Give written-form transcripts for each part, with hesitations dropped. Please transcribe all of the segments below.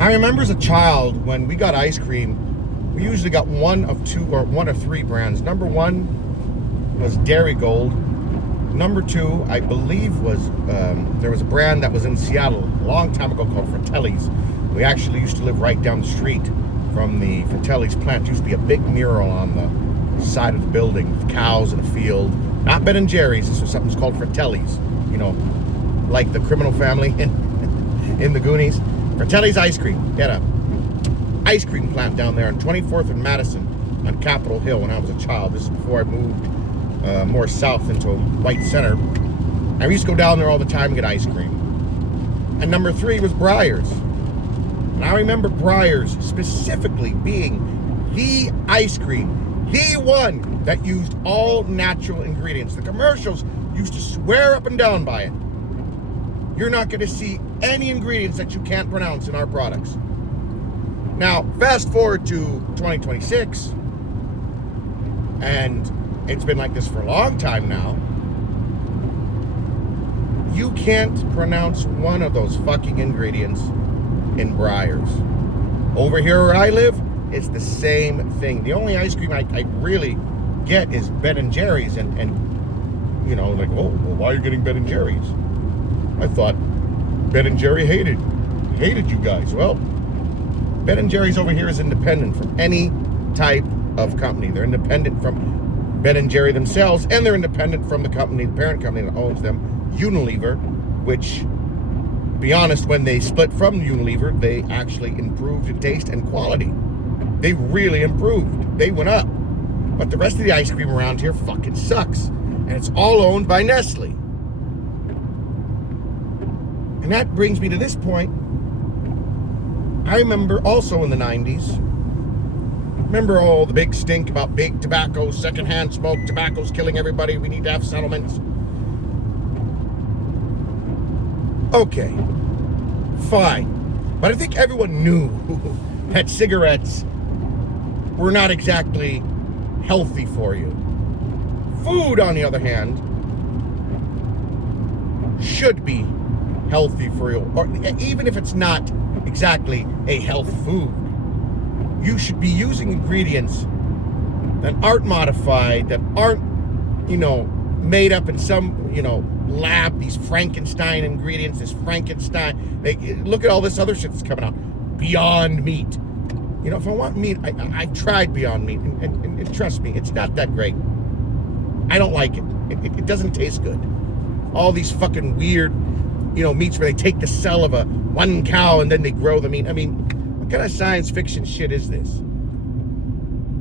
I remember as a child when we got ice cream, we usually got one of two or one of three brands. Number one was Dairy Gold. Number two, I believe, was there was a brand that was in Seattle a long time ago called Fratelli's. We actually used to live right down the street from the Fratelli's plant. There used to be a big mural on the side of the building with cows in a field. Not Ben and Jerry's. This was something called Fratelli's. You know, like the criminal family in the Goonies. Fratelli's ice cream. They had a ice cream plant down there on 24th and Madison on Capitol Hill when I was a child. This is before I moved more south into White Center. I used to go down there all the time and get ice cream. And number three was Breyers. And I remember Breyers specifically being the ice cream, the one that used all natural ingredients. The commercials used to swear up and down by it. You're not going to see any ingredients that you can't pronounce in our products. Now, fast forward to 2026, and it's been like this for a long time now. You can't pronounce one of those fucking ingredients in Breyers. Over here where I live, it's the same thing. The only ice cream I really get is Ben and Jerry's, and you know, like, oh, well, why are you getting Ben and Jerry's? I thought Ben and Jerry hated you guys. Well, Ben and Jerry's over here is independent from any type of company. They're independent from Ben and Jerry themselves, and they're independent from the company, the parent company that owns them, Unilever, which, to be honest, when they split from Unilever, they actually improved in taste and quality. They really improved. They went up. But the rest of the ice cream around here fucking sucks. And it's all owned by Nestle. And that brings me to this point. I remember also in the 90s, remember all the big stink about big tobacco, secondhand smoke, tobacco's killing everybody, we need to have settlements. Okay, fine. But I think everyone knew that cigarettes were not exactly healthy for you. Food, on the other hand, should be healthy for you, or even if it's not exactly a health food, you should be using ingredients that aren't modified, that aren't, you know, made up in some, you know, lab, these Frankenstein ingredients, this Frankenstein. Look at all this other shit that's coming out. Beyond Meat. You know, if I want meat, I've tried Beyond Meat, and trust me, it's not that great. I don't like it. It doesn't taste good. All these fucking weird, you know, meats where they take the cell of one cow and then they grow the meat. I mean, what kind of science fiction shit is this?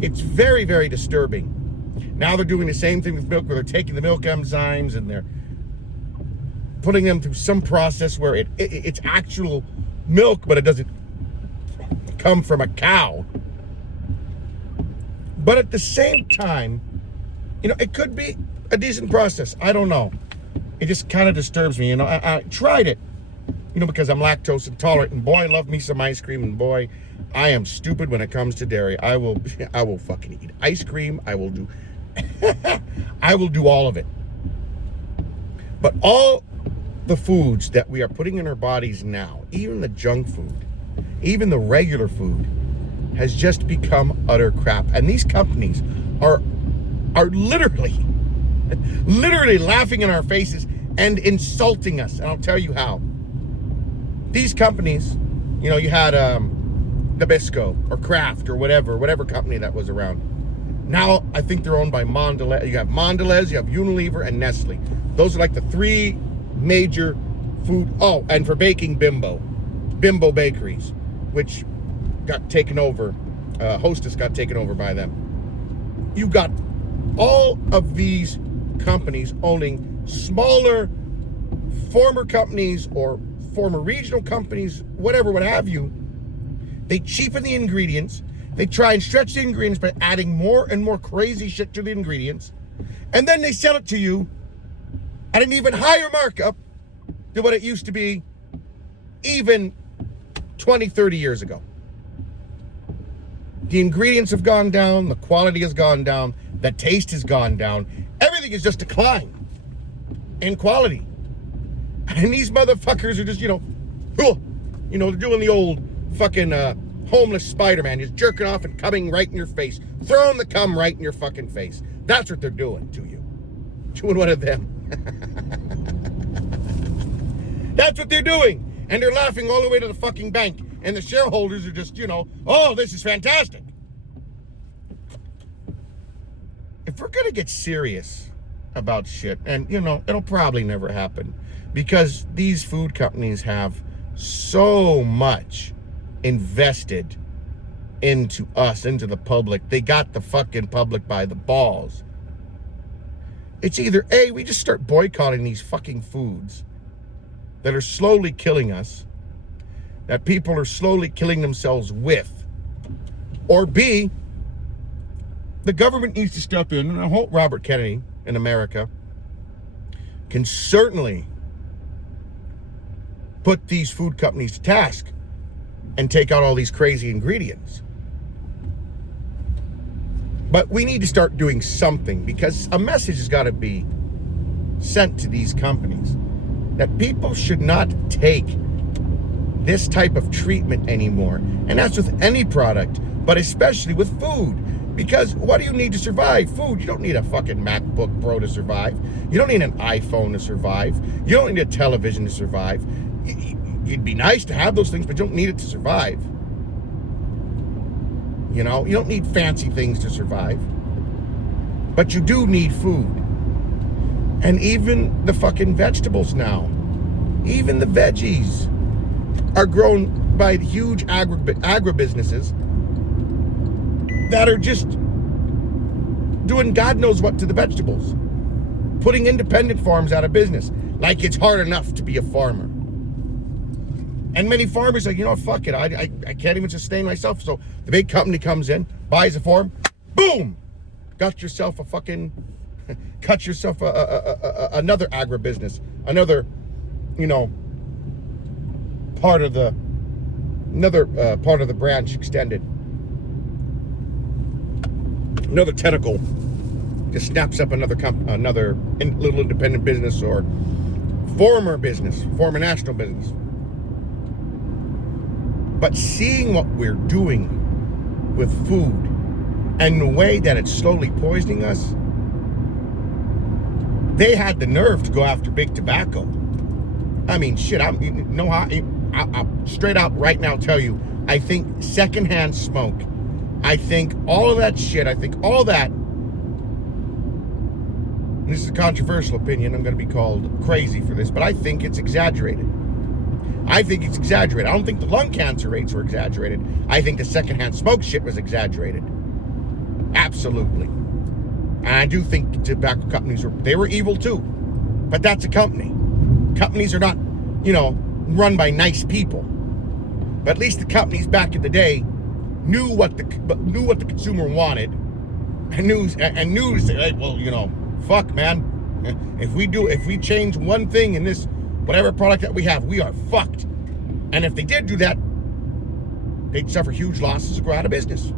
It's very, very disturbing. Now they're doing the same thing with milk, where they're taking the milk enzymes and they're putting them through some process where it's actual milk, but it doesn't come from a cow. But at the same time, you know, it could be a decent process. I don't know. It just kind of disturbs me. You know, I tried it, you know, because I'm lactose intolerant, and boy, I love me some ice cream, and boy, I am stupid when it comes to dairy. I will fucking eat ice cream. I will do all of it. But all the foods that we are putting in our bodies now, even the junk food, even the regular food, has just become utter crap. And these companies are literally laughing in our faces and insulting us. And I'll tell you how. These companies, you know, you had Nabisco or Kraft or whatever company that was around. Now I think they're owned by Mondelez. You have Mondelez, you have Unilever, and Nestle. Those are like the three major food. Oh, and for baking, Bimbo Bakeries, which got taken over. Hostess got taken over by them. You got all of these companies owning smaller former companies or former regional companies, whatever, what have you. They cheapen the ingredients. They try and stretch the ingredients by adding more and more crazy shit to the ingredients. And then they sell it to you at an even higher markup than what it used to be even 20, 30 years ago. The ingredients have gone down. The quality has gone down. The taste has gone down. Everything has just declined in quality. And these motherfuckers are just, they're doing the old fucking homeless Spider-Man, just jerking off and coming right in your face, throwing the cum right in your fucking face. That's what they're doing to you. Doing one of them. That's what they're doing. And they're laughing all the way to the fucking bank. And the shareholders are just, oh, this is fantastic. If we're going to get serious about shit, and, it'll probably never happen, because these food companies have so much invested into us, into the public. They got the fucking public by the balls. It's either A, we just start boycotting these fucking foods that are slowly killing us, that people are slowly killing themselves with, or B, the government needs to step in, and I hope Robert Kennedy in America can certainly put these food companies to task and take out all these crazy ingredients. But we need to start doing something, because a message has got to be sent to these companies that people should not take this type of treatment anymore. And that's with any product, but especially with food. Because what do you need to survive? Food. You don't need a fucking MacBook Pro to survive. You don't need an iPhone to survive. You don't need a television to survive. It'd be nice to have those things, but you don't need it to survive. You don't need fancy things to survive. But you do need food. And even the fucking vegetables now, even the veggies are grown by huge agribusinesses that are just doing God knows what to the vegetables, putting independent farms out of business, like it's hard enough to be a farmer. And many farmers are like, fuck it, I can't even sustain myself. So the big company comes in, buys a farm, boom, got yourself another agribusiness, another, part of the branch extended. Another tentacle just snaps up another little independent business or former national business. But seeing what we're doing with food and the way that it's slowly poisoning us, they had the nerve to go after big tobacco. I mean, shit, I'll straight out right now tell you, I think secondhand smoke, I think all of that shit, I think all that, this is a controversial opinion, I'm going to be called crazy for this, but I think it's exaggerated. I don't think the lung cancer rates were exaggerated. I think the secondhand smoke shit was exaggerated. Absolutely. And I do think tobacco companies were evil too. But that's a company. Companies are not, run by nice people. But at least the companies back in the day knew what the consumer wanted, and knew to say, hey, well, fuck, man. If we change one thing in this whatever product that we have, we are fucked. And if they did do that, they'd suffer huge losses or go out of business.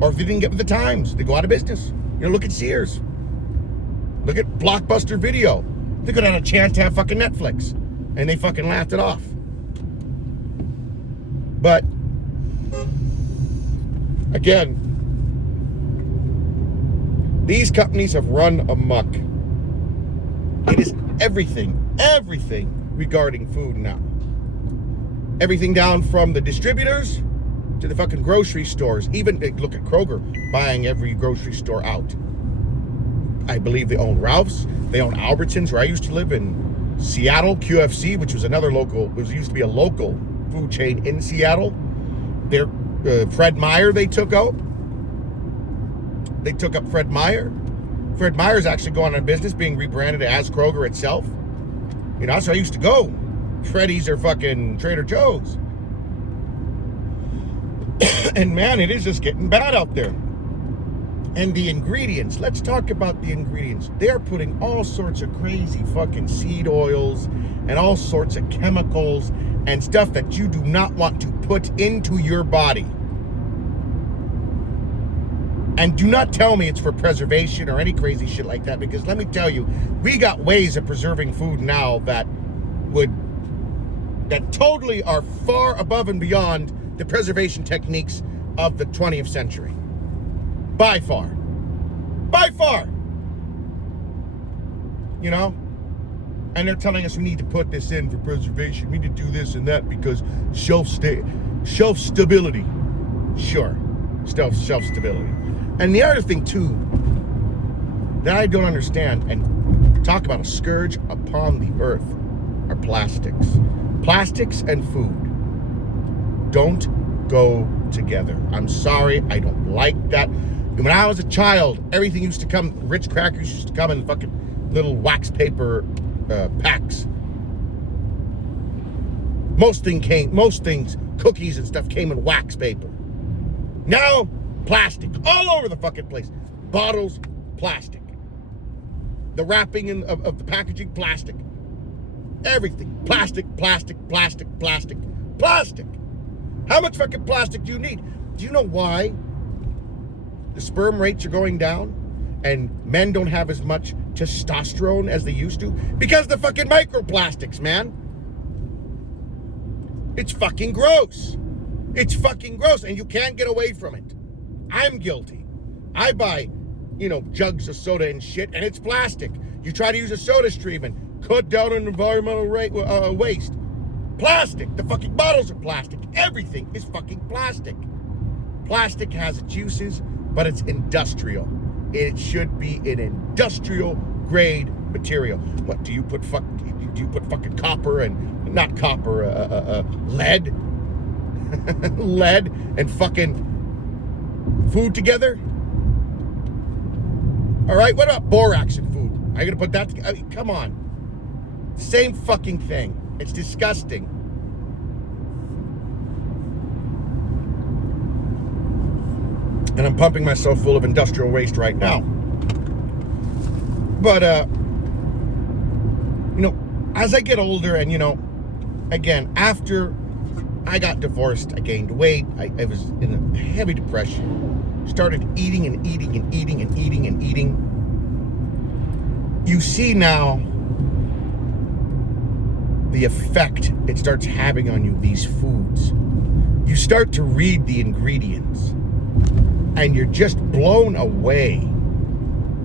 Or if they didn't get with the times, they go out of business. Look at Sears. Look at Blockbuster Video. They could have had a chance to have fucking Netflix, and they fucking laughed it off. But again, these companies have run amok. It is everything regarding food now. Everything down from the distributors to the fucking grocery stores. Even look at Kroger buying every grocery store out. I believe they own Ralph's. They own Albertsons, where I used to live in Seattle. QFC, which was used to be a local food chain in Seattle. Their Fred Meyer they took out. They took up Fred Meyer. Fred Meyer's actually going out of business, being rebranded as Kroger itself. That's where I used to go. Freddy's or fucking Trader Joe's. And man, it is just getting bad out there. And the ingredients, let's talk about the ingredients. They're putting all sorts of crazy fucking seed oils and all sorts of chemicals and stuff that you do not want to put into your body. And do not tell me it's for preservation or any crazy shit like that, because let me tell you, we got ways of preserving food now that would that totally are far above and beyond the preservation techniques of the 20th century. By far. By far. You know? And they're telling us we need to put this in for preservation. We need to do this and that because shelf stability. Sure. Shelf stability. And the other thing, too, that I don't understand and talk about a scourge upon the earth are plastics. Plastics and food don't go together. I'm sorry, I don't like that. When I was a child, everything used to come, Ritz crackers used to come in fucking little wax paper packs. Most things, cookies and stuff came in wax paper. Now, plastic, all over the fucking place. Bottles, plastic. The wrapping of the packaging, plastic. Everything, plastic. How much fucking plastic do you need? Do you know why the sperm rates are going down and men don't have as much testosterone as they used to? Because the fucking microplastics, man. It's fucking gross. It's fucking gross, and you can't get away from it. I'm guilty. I buy, jugs of soda and shit, and it's plastic. You try to use a soda stream and cut down on environmental waste. Plastic. The fucking bottles are plastic. Everything is fucking plastic. Plastic has its uses, but it's industrial. It should be an industrial grade material. What do you put? Do you put fucking copper and not copper? Lead, lead and fucking food together. All right. What about borax in food? Are you gonna put that together? I mean, come on. Same fucking thing. It's disgusting. And I'm pumping myself full of industrial waste right now. But, as I get older and, again, after I got divorced, I gained weight. I was in a heavy depression. Started eating and eating and eating and eating and eating. You see now the effect it starts having on you, these foods. You start to read the ingredients, and you're just blown away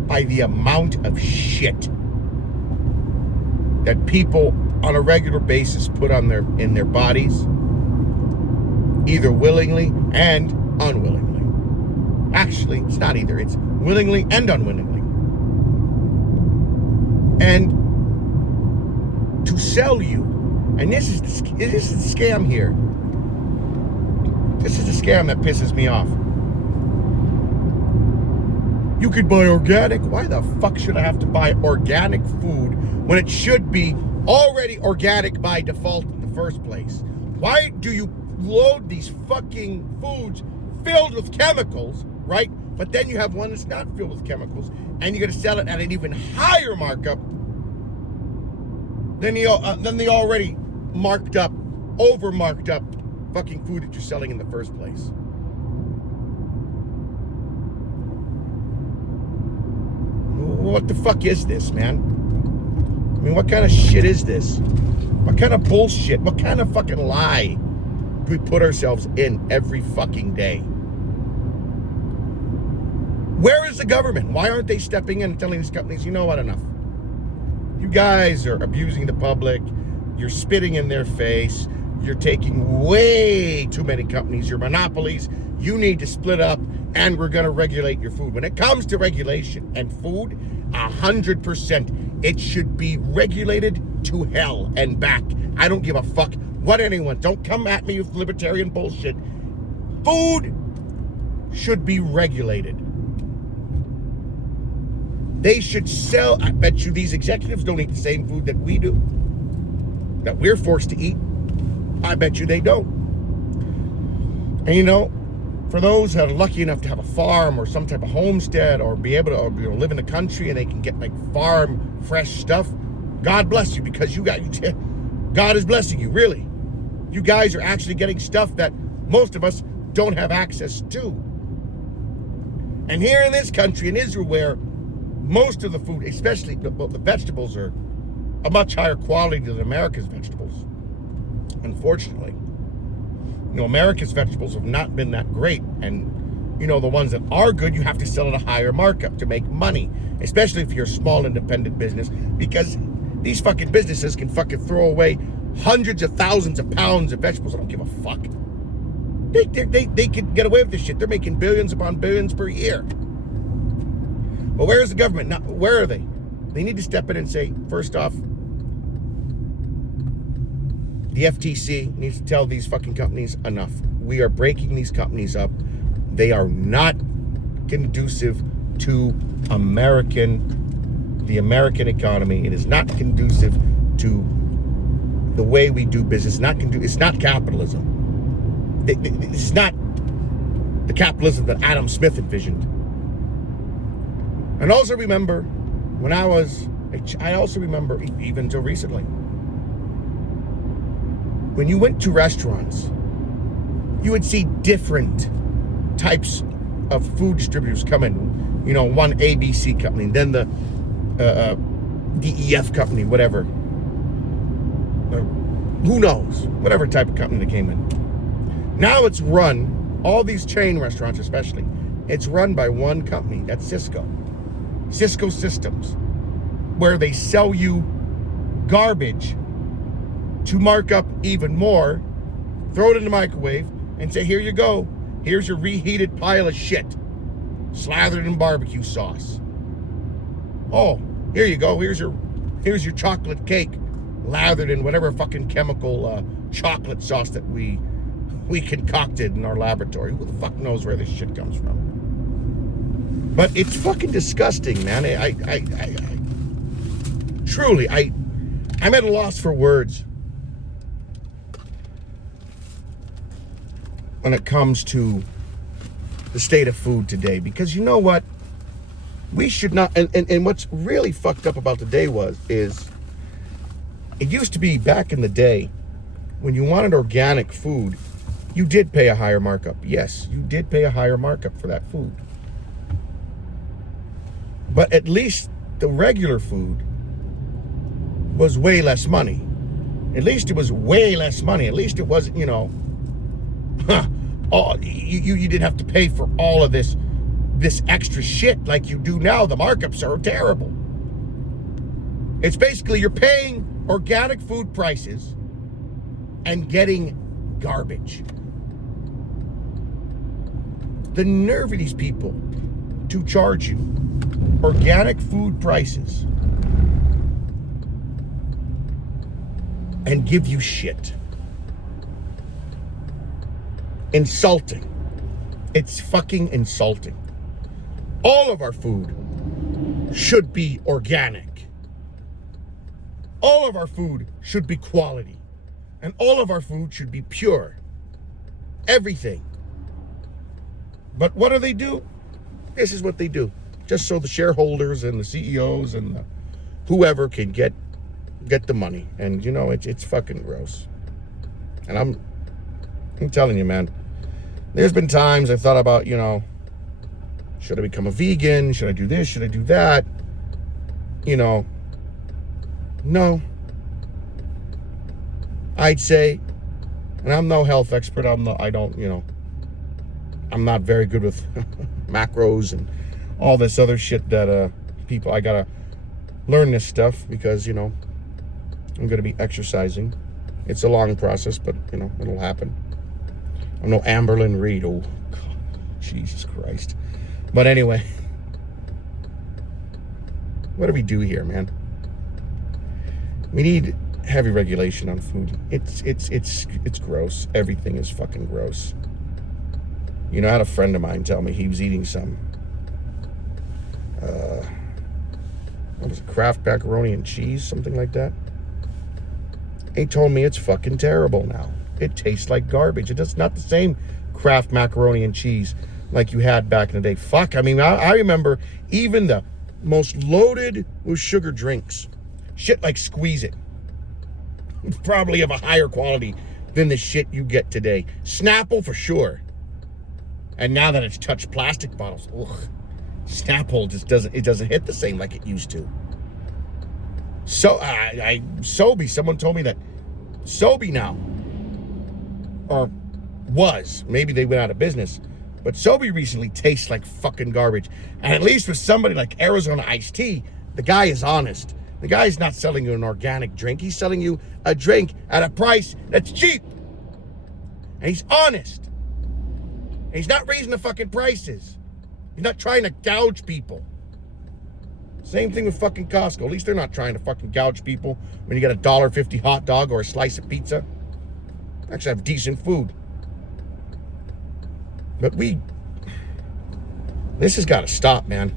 by the amount of shit that people on a regular basis put on in their bodies, either willingly and unwillingly. Actually, it's not either. It's willingly and unwillingly. And to sell you, and this is the scam here. This is the scam that pisses me off. You could buy organic. Why the fuck should I have to buy organic food when it should be already organic by default in the first place? Why do you load these fucking foods filled with chemicals, right? But then you have one that's not filled with chemicals, and you're gonna sell it at an even higher markup than the already over marked up fucking food that you're selling in the first place. What the fuck is this, man? I mean, what kind of shit is this? What kind of bullshit? What kind of fucking lie do we put ourselves in every fucking day? Where is the government? Why aren't they stepping in and telling these companies, you know what, enough? You guys are abusing the public. You're spitting in their face. You're taking way too many companies. You're monopolies. You need to split up, and we're going to regulate your food. When it comes to regulation and food, 100%, it should be regulated to hell and back. I don't give a fuck what anyone. Don't come at me with libertarian bullshit. Food should be regulated. They should sell. I bet you these executives don't eat the same food that we do, that we're forced to eat. I bet you they don't. And for those that are lucky enough to have a farm or some type of homestead or be able to live in the country and they can get like farm fresh stuff, God bless you, because God is blessing you, really. You guys are actually getting stuff that most of us don't have access to. And here in this country, in Israel, where most of the food, especially the vegetables, are a much higher quality than America's vegetables. unfortunately. America's vegetables have not been that great. And, the ones that are good, you have to sell at a higher markup to make money. Especially if you're a small independent business. Because these fucking businesses can fucking throw away hundreds of thousands of pounds of vegetables. I don't give a fuck. They can get away with this shit. They're making billions upon billions per year. But where is the government? Now, where are they? They need to step in and say, first off, the FTC needs to tell these fucking companies enough. We are breaking these companies up. They are not conducive to the American economy. It is not conducive to the way we do business. It's not capitalism. It's not the capitalism that Adam Smith envisioned. And also remember, I also remember even until recently, when you went to restaurants, you would see different types of food distributors come in. One ABC company, then the DEF company, whatever. Who knows? Whatever type of company that came in. Now it's run, all these chain restaurants especially, it's run by one company. That's Cisco. Cisco Systems. Where they sell you garbage to mark up even more, throw it in the microwave, and say, here you go. Here's your reheated pile of shit, slathered in barbecue sauce. Oh, here you go. Here's your chocolate cake, lathered in whatever fucking chemical chocolate sauce that we concocted in our laboratory. Who the fuck knows where this shit comes from? But it's fucking disgusting, man. Truly, I'm at a loss for words when it comes to the state of food today. Because you know what? We should not, and what's really fucked up about today is it used to be back in the day when you wanted organic food, you did pay a higher markup. Yes, you did pay a higher markup for that food. But at least the regular food was way less money. At least it was way less money. At least it wasn't, you didn't have to pay for all of this extra shit like you do now. The markups are terrible. It's basically you're paying organic food prices and getting garbage. The nerve of these people to charge you organic food prices and give you shit. Insulting. It's fucking insulting. All of our food should be organic. All of our food should be quality. And all of our food should be pure. Everything. But what do? This is what they do. Just so the shareholders and the CEOs and the whoever can get the money. And it's fucking gross. And I'm telling you, man, there's been times I've thought about, should I become a vegan? Should I do this? Should I do that? No. I'd say, and I'm no health expert, I'm not very good with macros and all this other shit that people, I gotta learn this stuff because, I'm gonna be exercising. It's a long process, but, it'll happen. I'm no Amberlyn Reed. Oh, God, Jesus Christ. But anyway, what do we do here, man? We need heavy regulation on food. It's gross. Everything is fucking gross. I had a friend of mine tell me he was eating some what was it, Kraft macaroni and cheese, something like that. He told me it's fucking terrible now. It tastes like garbage. It's not the same Kraft macaroni and cheese like you had back in the day. Fuck, I remember even the most loaded with sugar drinks, shit like Squeeze It, probably of a higher quality than the shit you get today. Snapple for sure. And now that it's touched plastic bottles, Snapple just doesn't hit the same like it used to. So Sobe, someone told me that Sobe now or was. Maybe they went out of business. But Sobe recently tastes like fucking garbage. And at least with somebody like Arizona Iced Tea, the guy is honest. The guy's not selling you an organic drink. He's selling you a drink at a price that's cheap. And he's honest. And he's not raising the fucking prices. He's not trying to gouge people. Same thing with fucking Costco. At least they're not trying to fucking gouge people when you get a $1.50 hot dog or a slice of pizza. Actually have decent food. But this has got to stop, man.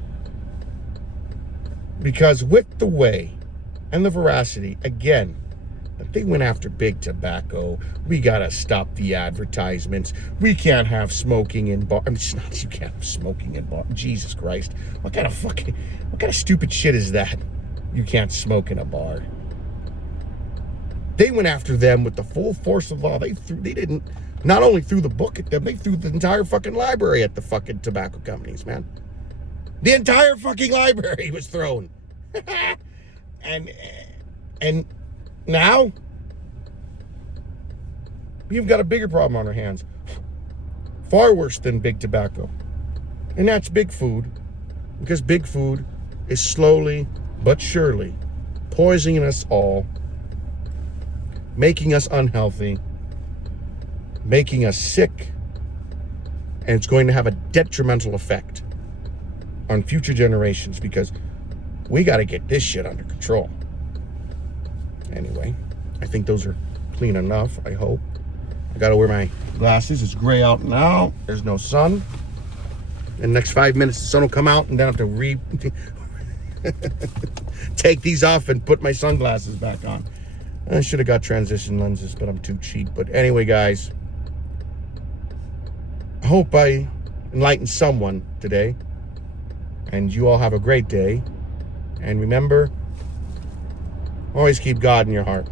Because with the way and the veracity, again, that they went after big tobacco, we got to stop the advertisements. We can't have smoking in bar. I mean, it's not, you can't have smoking in bar. Jesus Christ. What kind of stupid shit is that? You can't smoke in a bar. They went after them with the full force of law. They didn't, not only threw the book at them, they threw the entire fucking library at the fucking tobacco companies, man. The entire fucking library was thrown. and now we've got a bigger problem on our hands. Far worse than big tobacco. And that's big food. Because big food is slowly but surely poisoning us all, making us unhealthy, making us sick, and it's going to have a detrimental effect on future generations because we got to get this shit under control. Anyway, I think those are clean enough, I hope. I got to wear my glasses. It's gray out now. There's no sun. In the next 5 minutes, the sun will come out and then I have to take these off and put my sunglasses back on. I should have got transition lenses, but I'm too cheap. But anyway, guys, I hope I enlightened someone today. And you all have a great day. And remember, always keep God in your heart.